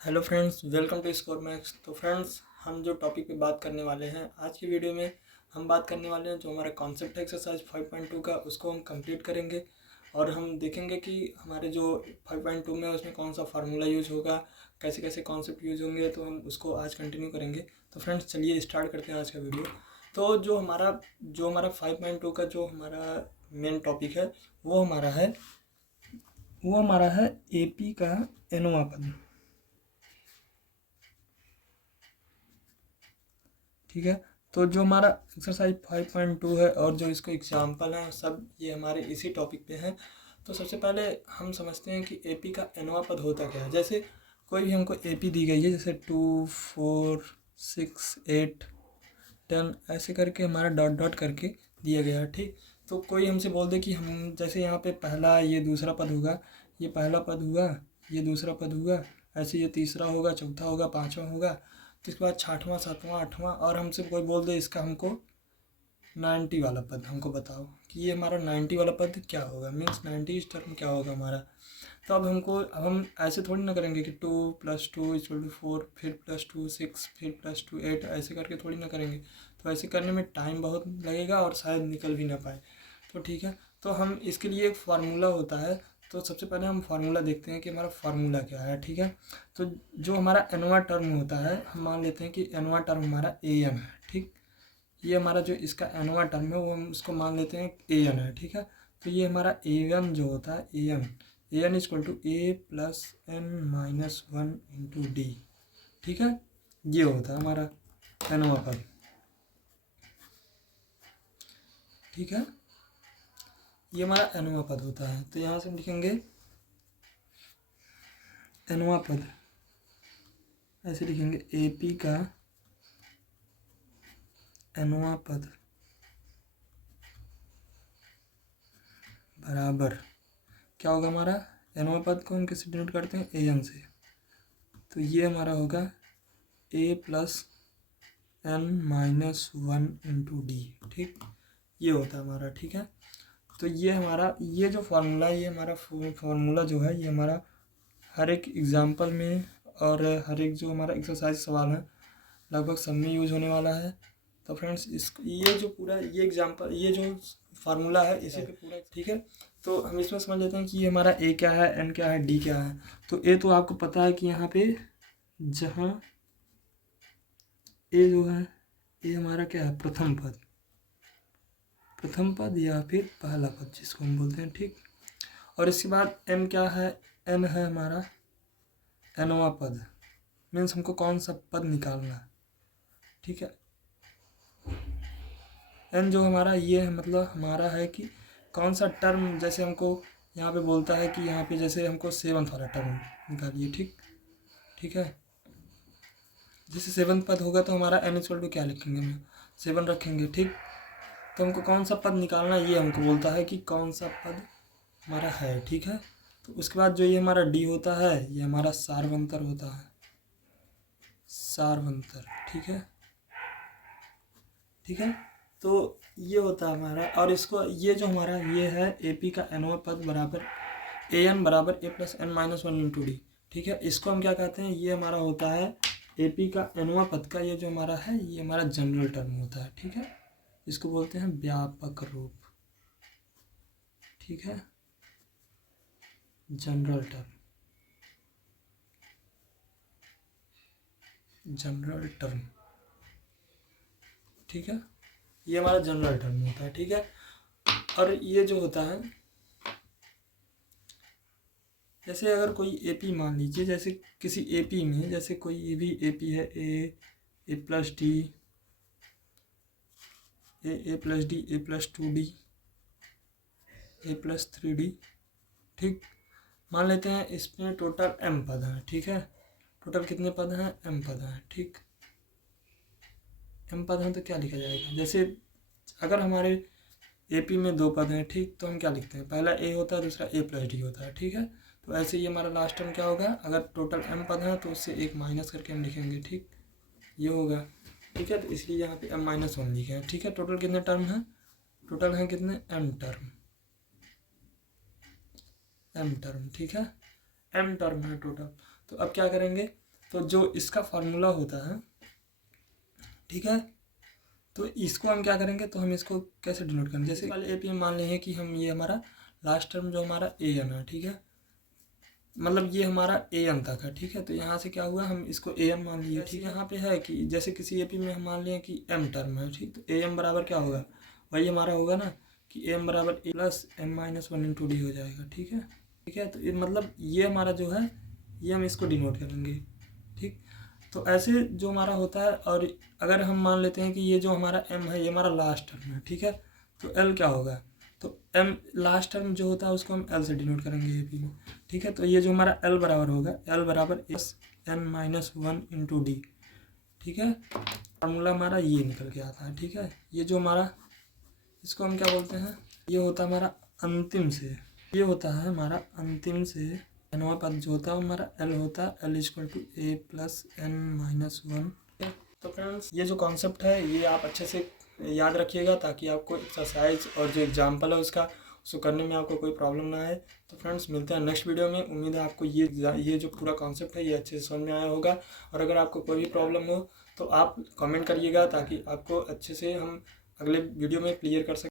Hello friends, welcome to score max. तो friends, हम जो टॉपिक पे बात करने वाले हैं आज की वीडियो में, हम बात करने वाले हैं जो हमारा कॉन्सेप्ट है एक्सरसाइज 5.2 का, उसको हम कंप्लीट करेंगे। और हम देखेंगे कि हमारे जो 5.2 में उसमें कौन सा फार्मूला यूज होगा, कैसे कैसे कॉन्सेप्ट यूज होंगे, तो हम उसको आज कंटिन्यू करेंगे। तो फ्रेंड्स, चलिए स्टार्ट करते हैं आज का वीडियो। तो जो हमारा 5.2 का जो हमारा मेन टॉपिक है, वो हमारा है एपी का एनोवा पद। ठीक है। तो जो हमारा एक्सरसाइज 5.2 है और जो इसको एग्जाम्पल है, सब ये हमारे इसी टॉपिक पे हैं। तो सबसे पहले हम समझते हैं कि एपी का एनोवा पद होता क्या है। जैसे कोई भी हमको एपी दी गई है, जैसे 2, 4, 6, 8, 10 ऐसे करके हमारा डॉट डॉट करके दिया गया है। ठीक। तो कोई हमसे बोल दे कि हम जैसे यहाँ पे पहला ये दूसरा पद होगा, ये पहला पद हुआ, ये दूसरा पद हुआ, ऐसे ये तीसरा होगा, चौथा होगा, पांचवा होगा, तो इसके बाद छठवां, सातवां, आठवां, और हमसे कोई बोल दे इसका हमको 90 वाला पद हमको बताओ कि ये हमारा 90 वाला पद क्या होगा, मीन्स 90 इस टर्म क्या होगा हमारा। तो अब हम ऐसे थोड़ी ना करेंगे कि 2 + 2 = 4, फिर +2 6, फिर +2 8, ऐसे करके थोड़ी ना करेंगे। तो ऐसे करने में टाइम बहुत लगेगा और शायद निकल भी ना पाए। तो ठीक है। तो हम इसके लिए एक फार्मूला होता है। तो सबसे पहले हम फार्मूला देखते हैं कि हमारा फार्मूला क्या है। ठीक है। तो जो हमारा एनवा टर्म होता है, हम मान लेते हैं कि एनवा टर्म हमारा ए एन है। ठीक। ये हमारा जो इसका एनवा टर्म है वो हम इसको मान लेते हैं ए एन है। ठीक है। तो ये हमारा ए एन जो होता है, ए एन = a+n-1 × d। ठीक है। ये होता है हमारा एनवा पद। ठीक है। ये हमारा एनवा पद होता है। तो यहाँ से हम लिखेंगे एनवा पद, ऐसे लिखेंगे एपी का एनवा पद बराबर क्या होगा हमारा। एनवा पद को हम किससे डिनोट करते हैं, ए एन से। तो ये हमारा होगा a+n-1 × d। ठीक। ये होता है हमारा। ठीक है। तो ये हमारा ये जो फार्मूला, ये हमारा फार्मूला जो है, ये हमारा हर एक एग्जाम्पल में और हर एक जो हमारा एक्सरसाइज सवाल है लगभग सब में यूज होने वाला है। तो फ्रेंड्स, इस ये जो पूरा ये एग्जाम्पल, ये जो फार्मूला है, इसी पे पूरा। ठीक है। तो हम इसमें समझ लेते हैं कि ये हमारा ए क्या है, एन क्या है, डी क्या है। तो ए तो आपको पता है कि यहाँ पे जहाँ ए जो है, ये हमारा क्या है, प्रथम पद या फिर पहला पद जिसको हम बोलते हैं। ठीक। और इसके बाद एन क्या है, एन है हमारा एनवा पद, मीन्स हमको कौन सा पद निकालना है। ठीक है। एन जो हमारा ये है, मतलब हमारा है कि कौन सा टर्म, जैसे हमको यहाँ पे बोलता है कि यहाँ पे जैसे हमको 7th वाला टर्म निकालिए। ठीक। ठीक है। जैसे 7th पद होगा तो हमारा एन = क्या लिखेंगे, हम 7 रखेंगे। ठीक। तो हमको कौन सा पद निकालना है, ये हमको बोलता है कि कौन सा पद हमारा है। ठीक है। तो उसके बाद जो ये हमारा डी होता है, ये हमारा सारवंतर होता है, सारवंतर। ठीक है। ठीक है। तो ये होता है हमारा, और इसको ये जो हमारा ये है एपी का एनवा पद बराबर ए एन बराबर a+n-1 × d। ठीक है। इसको हम क्या कहते हैं, ये हमारा होता है एपी का एनवा पद का ये जो हमारा है, ये हमारा जनरल टर्म होता है। ठीक है। इसको बोलते हैं व्यापक रूप। ठीक है। General term. ठीक है। ये हमारा जनरल टर्म होता है। ठीक है। और ये जो होता है, जैसे अगर कोई एपी मान लीजिए, जैसे किसी एपी में, जैसे कोई ये भी एपी है, a+d, a+d, a+2d, a+3d। ठीक। मान लेते हैं इसमें टोटल m पद हैं। ठीक है। टोटल कितने पद हैं, m पद हैं। ठीक। m पद हैं तो क्या लिखा जाएगा, जैसे अगर हमारे एपी में 2 पद हैं। ठीक। तो हम क्या लिखते हैं, पहला a होता है, दूसरा a+d होता है। ठीक है। तो ऐसे ही हमारा लास्ट टर्म क्या होगा, अगर टोटल m पद हैं तो उससे एक माइनस करके हम लिखेंगे। ठीक। ये होगा। ठीक है। तो इसलिए यहाँ पे m-1 लिखे हैं। ठीक है। टोटल कितने टर्म हैं, टोटल हैं कितने, m टर्म। ठीक है। m टर्म है टोटल। तो अब क्या करेंगे, तो जो इसका फार्मूला होता है, ठीक है, तो इसको हम क्या करेंगे, तो हम इसको कैसे डिनोट करेंगे। जैसे वाले एपी में मान लें कि हम ये हमारा लास्ट टर्म जो हमारा ए एन है, ठीक है, मतलब ये हमारा ए एन तक है, ठीक है, तो यहाँ से क्या हुआ, हम इसको ए एन मान लिए, ठीक है। यहाँ पे है कि जैसे किसी एपी में हम मान लें कि एम टर्म है, ठीक, तो ए एम बराबर क्या होगा, वही हमारा होगा ना कि ए एम बराबर A plus M minus one into D हो जाएगा, ठीक है, ठीक है। तो ये मतलब ये हमारा जो है ये हम इसको डिनोट करेंगे, ठीक। तो ऐसे जो हमारा होता है, और अगर हम मान लेते हैं कि ये जो हमारा एम है ये हमारा लास्ट टर्म है, ठीक है, तो एल क्या होगा, तो एम लास्ट टर्म जो होता है उसको हम एल से डिनोट करेंगे ए पी में, ठीक है। तो ये जो हमारा एल बराबर होगा, एल बराबर S N minus one into D, ठीक है। फार्मूला हमारा ये निकल के आता है, ठीक है। ये जो हमारा, इसको हम क्या बोलते हैं, ये होता है हमारा अंतिम से, ये होता है हमारा अंतिम से एनवा पद जो होता है हमारा एल होता है, L equal to A plus N minus one. तो फ्रेंड्स ये जो कॉन्सेप्ट है ये आप अच्छे से याद रखिएगा, ताकि आपको एक्सरसाइज और जो एग्जाम्पल है उसको करने में आपको कोई प्रॉब्लम ना आए। तो फ्रेंड्स मिलते हैं नेक्स्ट वीडियो में। उम्मीद है आपको ये जो पूरा कॉन्सेप्ट है ये अच्छे से समझ में आया होगा, और अगर आपको कोई भी प्रॉब्लम हो तो आप कमेंट करिएगा, ताकि आपको अच्छे से हम अगले वीडियो में क्लियर कर सकें।